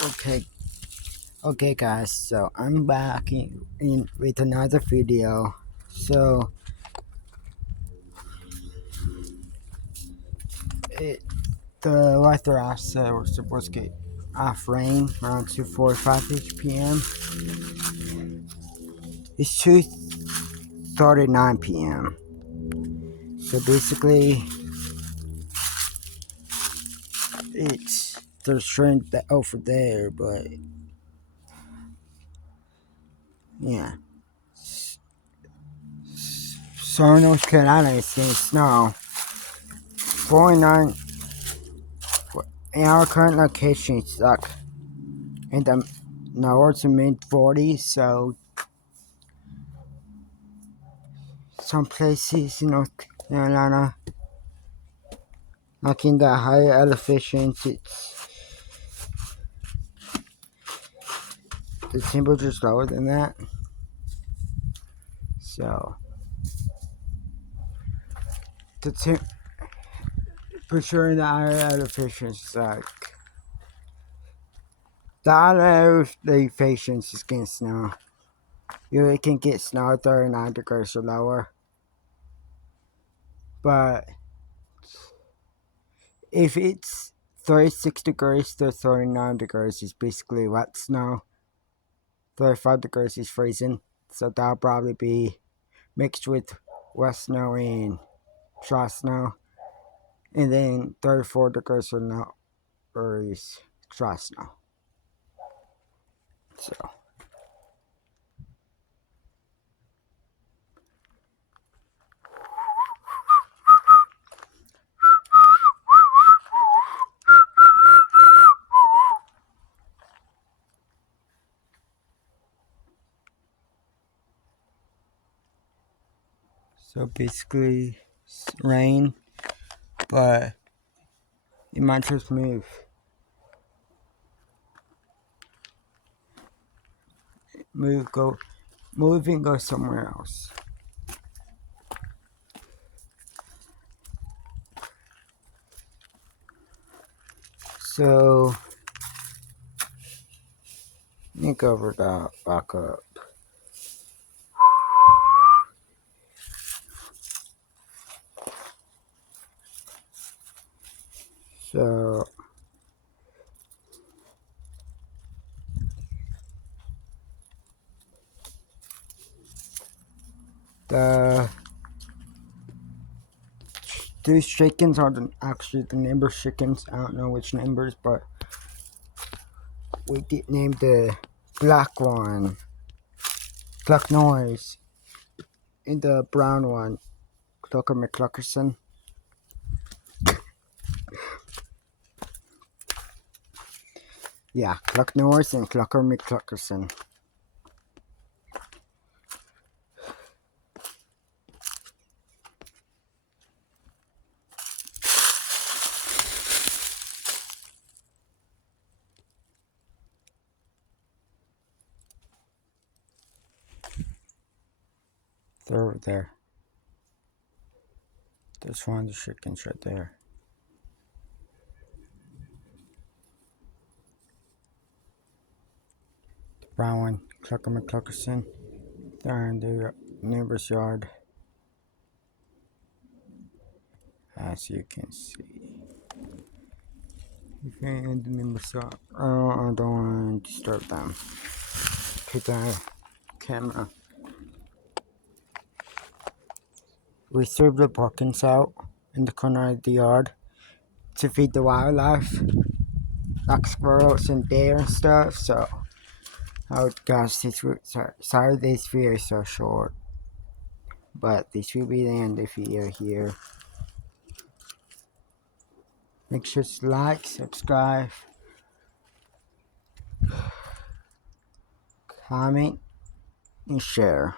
Okay guys, so I'm back with another video. So the weather outside was supposed to get off rain around 2:45 p.m. It's 2:39 p.m. So basically it's there's rain over there, but yeah. So in North Carolina it's getting snow. 49 in our current location it's like in the north to mid 40s, so some places in North Carolina, like in the higher elevations, the temperature's lower than that. So for sure in the higher elevations, like the higher elevations is getting snow. You can get snow 39 degrees or lower, but if it's 36 degrees to 39 degrees is basically wet snow. 35 degrees is freezing, so that'll probably be mixed with wet snow and dry snow. And then 34 degrees or is dry snow. So basically it's rain, but it might just move. Move and go somewhere else. So let me cover that back up. So these chickens are actually the neighbor chickens. I don't know which neighbors, but we did name the black one Cluck Noise and the brown one JokerMakerPlayz. Yeah, Cluck Noise and JokerMakerPlayz. They're over there. There's one of the chickens right there. The brown one, JokerMakerPlayz. They're in the neighbor's yard, as you can see. If you're in the neighbor's yard, I don't want to disturb them. Put the camera. We threw the pumpkins out in the corner of the yard to feed the wildlife, like squirrels and deer and stuff. So, oh gosh, sorry this video is so short, but this will be the end of the video here. Make sure to like, subscribe, comment, and share.